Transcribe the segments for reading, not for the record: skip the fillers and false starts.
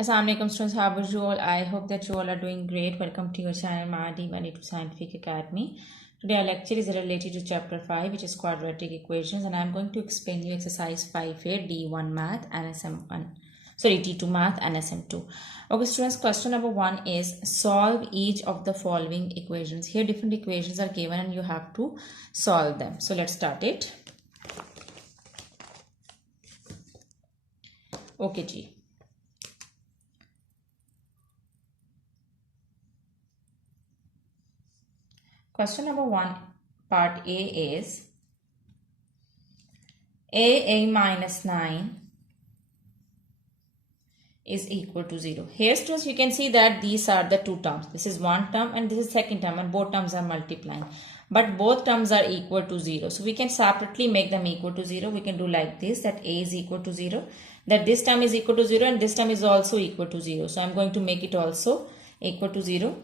Assalamualaikum students, how are you all? I hope that you all are doing great. Welcome to your channel Mahdi Money to Scientific Academy. Today our lecture is related to chapter 5, which is quadratic equations, and I am going to explain you exercise 5 here, D1 math and SM1. Sorry, D2 math and SM2. Okay students, question number 1 is solve each of the following equations. Here different equations are given and you have to solve them. So let's start it. Okay G. Question number 1, part A is a minus 9 is equal to 0. Here students, you can see that these are the two terms. This is one term and this is second term, and both terms are multiplying. But both terms are equal to 0. So we can separately make them equal to 0. We can do like this, that a is equal to 0. That this term is equal to 0 and this term is also equal to 0. So I am going to make it also equal to 0.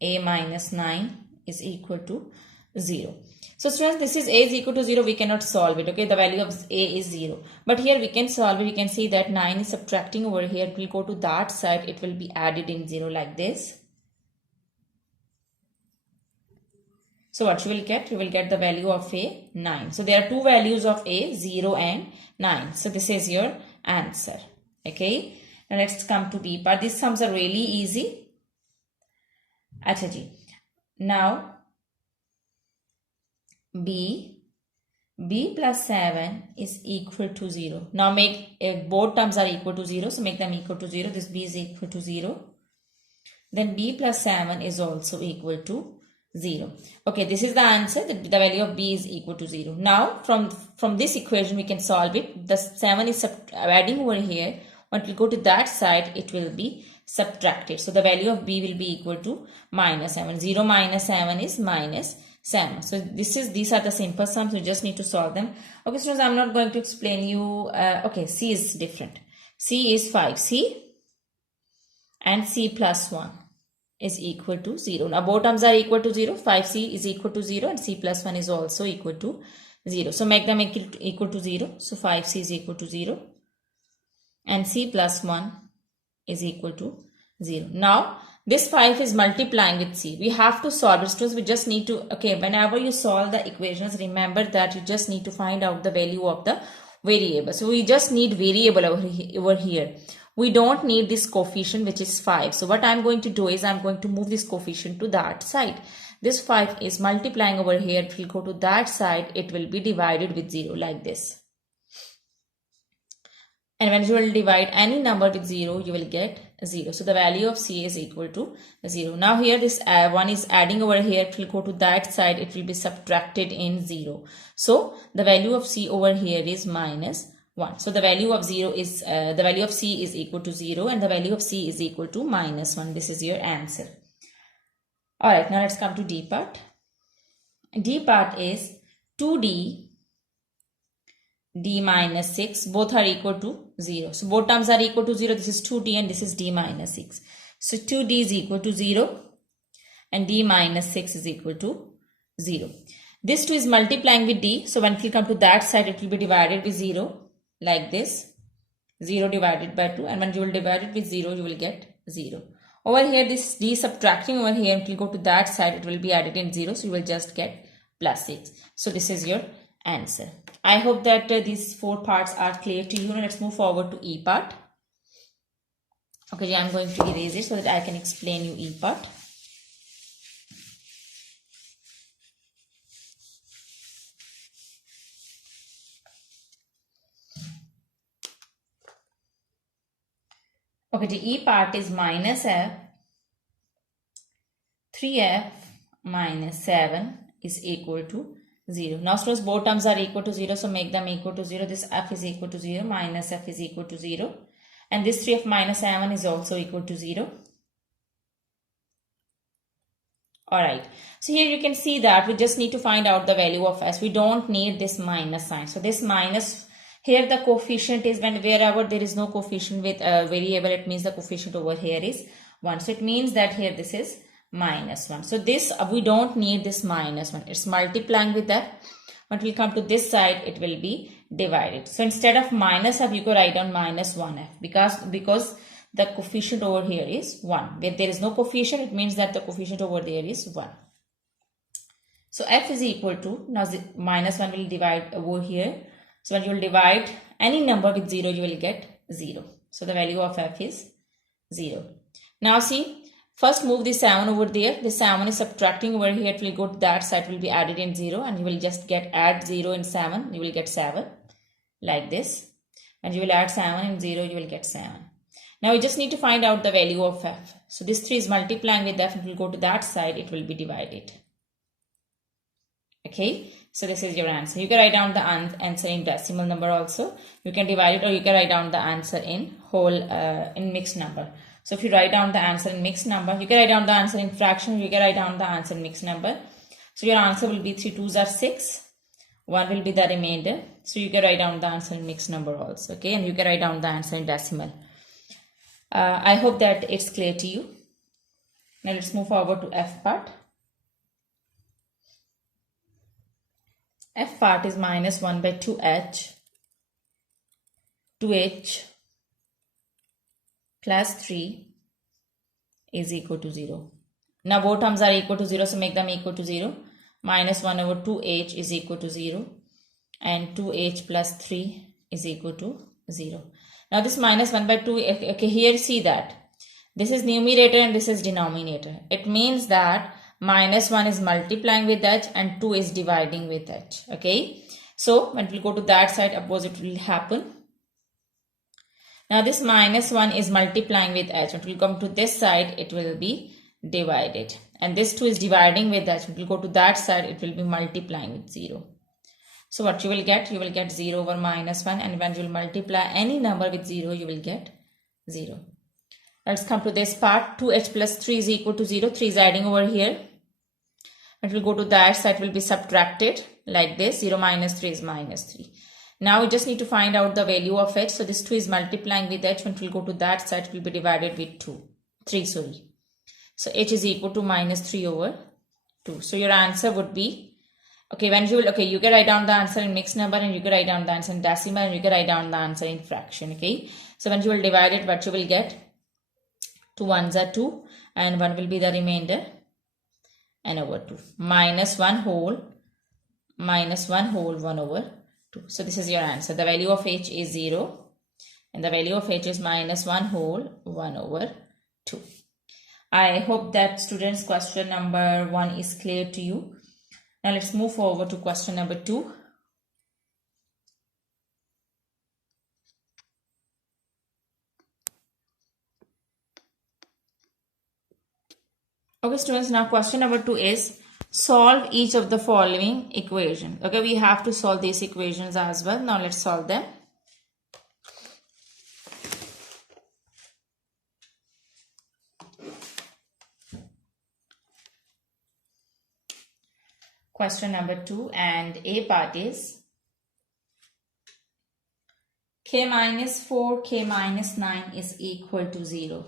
A minus 9 is equal to 0. So students, this is a is equal to 0. We cannot solve it. Okay, the value of a is 0. But here we can solve it. You can see that 9 is subtracting over here. It will go to that side. It will be added in 0 like this. So what you will get? You will get the value of a 9. So there are two values of a, 0 and 9. So this is your answer. Okay. Now let's come to B part. These sums are really easy. Acha ji. Now b plus 7 is equal to 0. Now make both terms are equal to 0. So make them equal to 0. This b is equal to 0. Then b plus 7 is also equal to 0. Okay, this is the answer. The value of b is equal to 0. Now from this equation we can solve it. The 7 is adding over here. When we go to that side, it will be subtracted. So the value of b will be equal to minus 7. 0 minus 7 is minus 7. So these are the simple sums. You just need to solve them. Okay students, I'm not going to explain you. Okay, c is different. C is 5c and c plus 1 is equal to 0. Now both terms are equal to 0. 5c is equal to 0 and c plus 1 is also equal to 0. So make them equal to 0. So 5c is equal to 0 and c plus 1 is equal to 0. Now this 5 is multiplying with c. We have to solve it. Students, we just need to, okay, whenever you solve the equations, remember that you just need to find out the value of the variable. So we just need variable over here. We don't need this coefficient, which is 5. So what I'm going to do is I'm going to move this coefficient to that side. This 5 is multiplying over here. It will go to that side. It will be divided with 0 like this. And when you will divide any number with 0, you will get 0. So the value of c is equal to 0. Now here this 1 is adding over here. It will go to that side. It will be subtracted in 0. So the value of c over here is minus 1. So the value of 0 is, the value of c is equal to 0 and the value of c is equal to minus 1. This is your answer. Alright, now let's come to D part. D part is 2d d minus 6, both are equal to 0. So both terms are equal to 0. This is 2d and this is d minus 6. So 2d is equal to 0 and d minus 6 is equal to 0. This 2 is multiplying with d. So when it will come to that side, it will be divided with 0 like this. 0 divided by 2, and when you will divide it with 0, you will get 0. Over here, this d subtracting over here, it will go to that side. It will be added in 0. So you will just get plus 6. So this is your answer. I hope that these four parts are clear to you. Now let's move forward to E part. Okay, I'm going to erase it so that I can explain you E part. Okay, the E part is minus f, 3f minus 7 is equal to 0. Now suppose both terms are equal to 0, so make them equal to 0. This f is equal to 0, minus f is equal to 0. And this 3f minus 7 is also equal to 0. Alright, so here you can see that we just need to find out the value of s. We don't need this minus sign. So this minus, here the coefficient is, wherever there is no coefficient with a variable, it means the coefficient over here is 1. So it means that here this is minus 1. So this, we don't need this minus 1. It's multiplying with that. When we come to this side, it will be divided. So instead of minus f, you could write down minus 1f because the coefficient over here is 1. Where there is no coefficient, it means that the coefficient over there is 1. So f is equal to, now minus 1 will divide over here. So when you will divide any number with 0, you will get 0. So the value of f is 0. Now see, first move the 7 over there. The 7 is subtracting over here. It will go to that side, will be added in 0, and you will just get add 0 in 7. You will get 7 like this. And you will add 7 in 0, you will get 7. Now we just need to find out the value of f. So this 3 is multiplying with f. It will go to that side. It will be divided. Okay. So this is your answer. You can write down the answer in decimal number also. You can divide it, or you can write down the answer in whole, in mixed number. So if you write down the answer in mixed number, you can write down the answer in fraction, you can write down the answer in mixed number. So your answer will be 3 2s are 6. 1 will be the remainder. So you can write down the answer in mixed number also. Okay. And you can write down the answer in decimal. I hope that it's clear to you. Now let's move forward to F part. F part is minus 1 by 2h plus 3 is equal to 0. Now both terms are equal to 0, so make them equal to 0. Minus 1 over 2h is equal to 0, and 2h plus 3 is equal to 0. Now this minus 1 by 2, okay, here see that this is numerator and this is denominator. It means that minus 1 is multiplying with h and 2 is dividing with h. Okay, so when we go to that side, opposite will happen. Now this minus 1 is multiplying with h. When it will come to this side, it will be divided. And this 2 is dividing with h. When it will go to that side, it will be multiplying with 0. So what you will get? You will get 0 over minus 1. And when you will multiply any number with 0, you will get 0. Let's come to this part. 2h plus 3 is equal to 0. 3 is adding over here. It will go to that side, it will be subtracted like this. 0 minus 3 is minus 3. Now we just need to find out the value of h. So this 2 is multiplying with h. When it will go to that side, it will be divided with 3. So h is equal to minus 3 over 2. So your answer would be, okay, when you will, okay, you can write down the answer in mixed number, and you can write down the answer in decimal, and you can write down the answer in fraction. Okay, so when you will divide it, what you will get? 2 1s are 2, and 1 will be the remainder, n over 2. Minus 1 whole 1 over 2. So this is your answer. The value of h is 0, and the value of h is minus 1 whole 1 over 2. I hope that students, question number 1 is clear to you. Now let's move forward to question number 2. Okay students, now question number 2 is solve each of the following equations. Okay, we have to solve these equations as well. Now let's solve them. Question number 2, and A part is k minus 4, k minus 9 is equal to 0.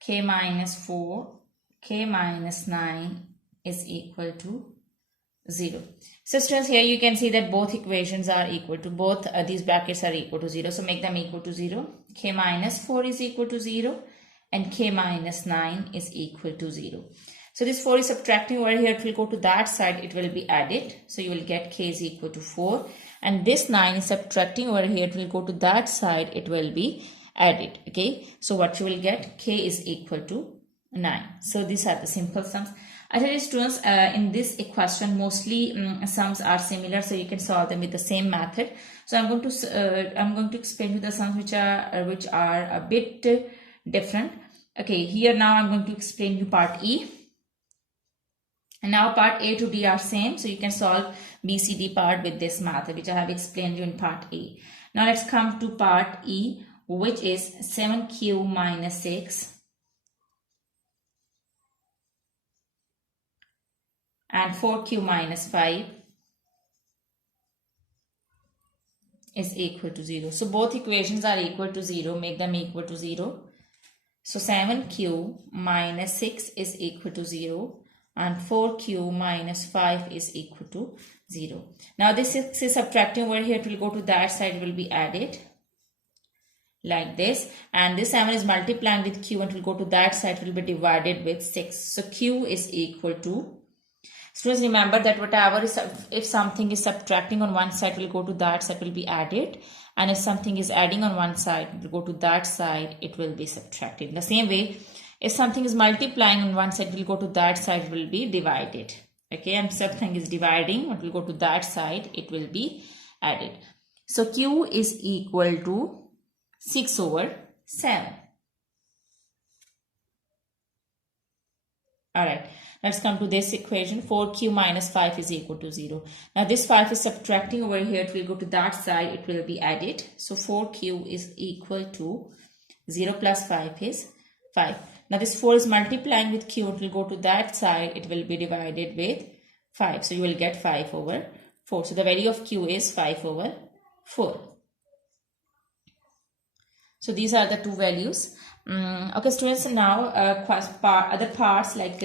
K minus 4, k minus 9 is equal to 0. So students, here you can see that both equations are equal to, both these brackets are equal to 0. So make them equal to 0. K minus 4 is equal to 0, and k minus 9 is equal to 0. So this 4 is subtracting over here. It will go to that side. It will be added. So you will get k is equal to 4. And this 9 is subtracting over here. It will go to that side. It will be added. Okay. So what you will get? K is equal to 9. So these are the simple sums. I tell you students, in this equation, mostly sums are similar. So you can solve them with the same method. So I'm going to explain you the sums which are a bit different. Okay. Here now I'm going to explain you part E. And now part A to D are same. So you can solve B, C, D part with this method which I have explained you in part A. Now let's come to part E, which is 7q minus 6 and 4q minus 5 is equal to 0. So both equations are equal to 0. Make them equal to 0. So 7q minus 6 is equal to 0. And 4q minus 5 is equal to 0. Now this 6 is subtracting over here. It will go to that side. It will be added like this, and this 7 is multiplying with q and will go to that side, will be divided with 6. So q is equal to, students remember that whatever is, if something is subtracting on one side, will go to that side, will be added, and if something is adding on one side, it will go to that side, it will be subtracted. In the same way, if something is multiplying on one side, it will go to that side, it will be divided. Okay, and something is dividing, it will go to that side, it will be added. So q is equal to 6 over 7. Alright, let's come to this equation. 4q minus 5 is equal to 0. Now this 5 is subtracting over here, it will go to that side, it will be added. So 4q is equal to 0 plus 5 is 5. Now this 4 is multiplying with q, it will go to that side, it will be divided with 5. So you will get 5 over 4. So the value of q is 5 over 4. So these are the two values. Okay, students, now other parts like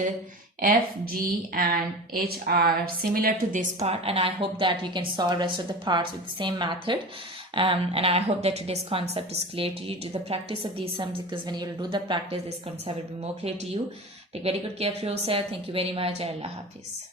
F, G and H are similar to this part, and I hope that you can solve rest of the parts with the same method. And I hope that today's concept is clear to you. Do the practice of these sums, because when you will do the practice, this concept will be more clear to you. Take very good care of yourself. Thank you very much. Allah Hafiz.